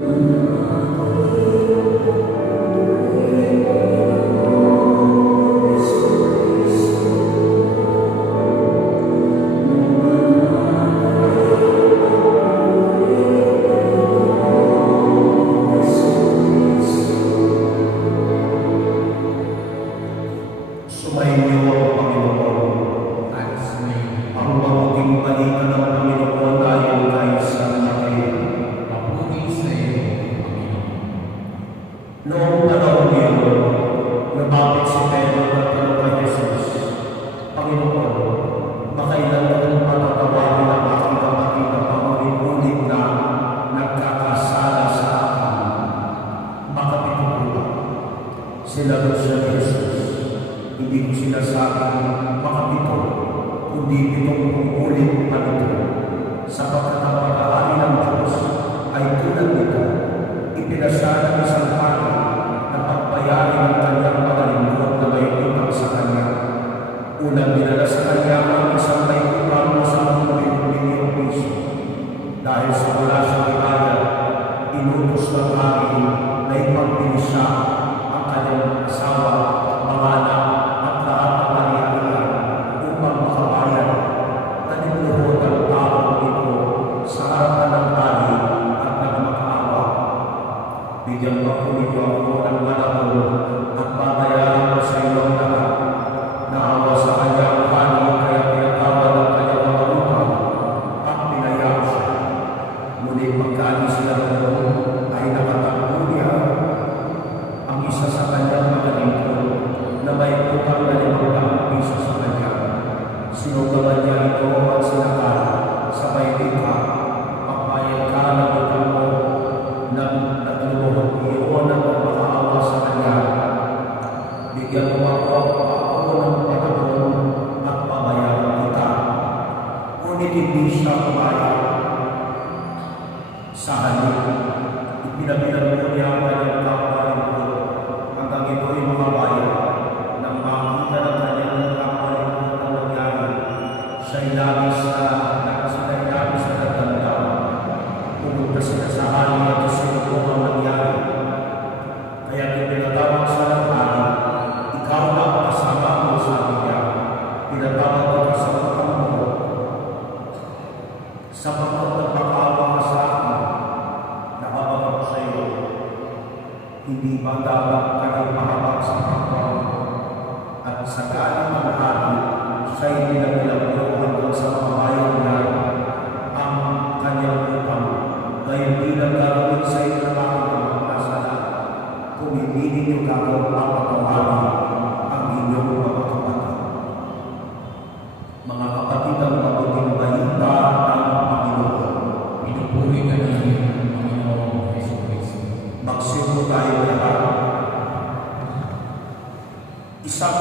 Sumainyo ang Panginoon at ang mabuting balita ng Panginoon ayon kay San Mateo. Mabuti sa iyo, Panginoon. Noong panahon niyon, lumapit si Pedro at tanong kay Jesus, Panginoon, makailan kong patatawagin ang aking kapatid na paulit-ulit na nagkakasala sa akin? Makapito ko ba? Sinagot siya ni Jesus, hindi ko sinasabing makapito, kundi 70 ulit pa nito. Sapagkat ang pag-aari ng Diyos ay tulad nito, ipinasya ng isang hari na pagbayarin ng kanyang mga lingkod na may utang sa kanya. Unang dinala sa kanya ang isang may utang na 10 milyong piso. Dahil sa wala siyang ibayad, inutos ng hari na ipagbilis siya ang kanyang asawa, mga anak, at lahat ng ari-arian upang makabayad. Naniluhod ang taong ito sa harapan ng hari at nagmakaawa. Bigyan pa po ninyo ako ng malakol at babayaran ko sa iyo ang lahat. Naawa sa kanya ang hari kaya pinatawad ang kanyang mga utang at pinayaan siya. Ngunit pagkaalis sila doon ay nakatakbo niya ang isa sa kanyang mga lingkod na may utang na 500 piso sa kanya. Sinugawan niya ito at sinakal, sabay dita, pagbayad ka ng utang mo nang nagluluhod iyon ang magmakaawa sa kanya. Bigyan mo ako ng panahon at pabayaran kita. Ngunit hindi siya pumayag. Sa halip, ipinabilang mo niya ang kanyang kapwa lingkod hanggang ito'y makabayad. Nang makita ng kanyang kapwa lingkod ang nangyari, siya'y labis na nagdanda. Pumunta sila sa hari at isinuko ang nangyari. Kaya pinatawag siya ng hari, ikaw na ang kasama mo, sabi niya. Pinatawag kita sa utang mo. Sapagkat nagpakaawa ka sa akin, nakabag ako sa iyo. Hindi ba dapat kanyang mahabag sa kapwa mo? At sa galing ng hari, siya'y nilabilang mo hanggang sa makabayad niya ang kanyang utang. Ngayon di lang gagawin sa iyo ng aking mga kasalanan. Kung hindi ninyo gagawin papatawarin ang inyong mga kapatid. Mga kapatid, ang mabuting balita ng Panginoon. Pinupuri ka namin, Panginoong Jesucristo. Magsimula tayo lahat. Isang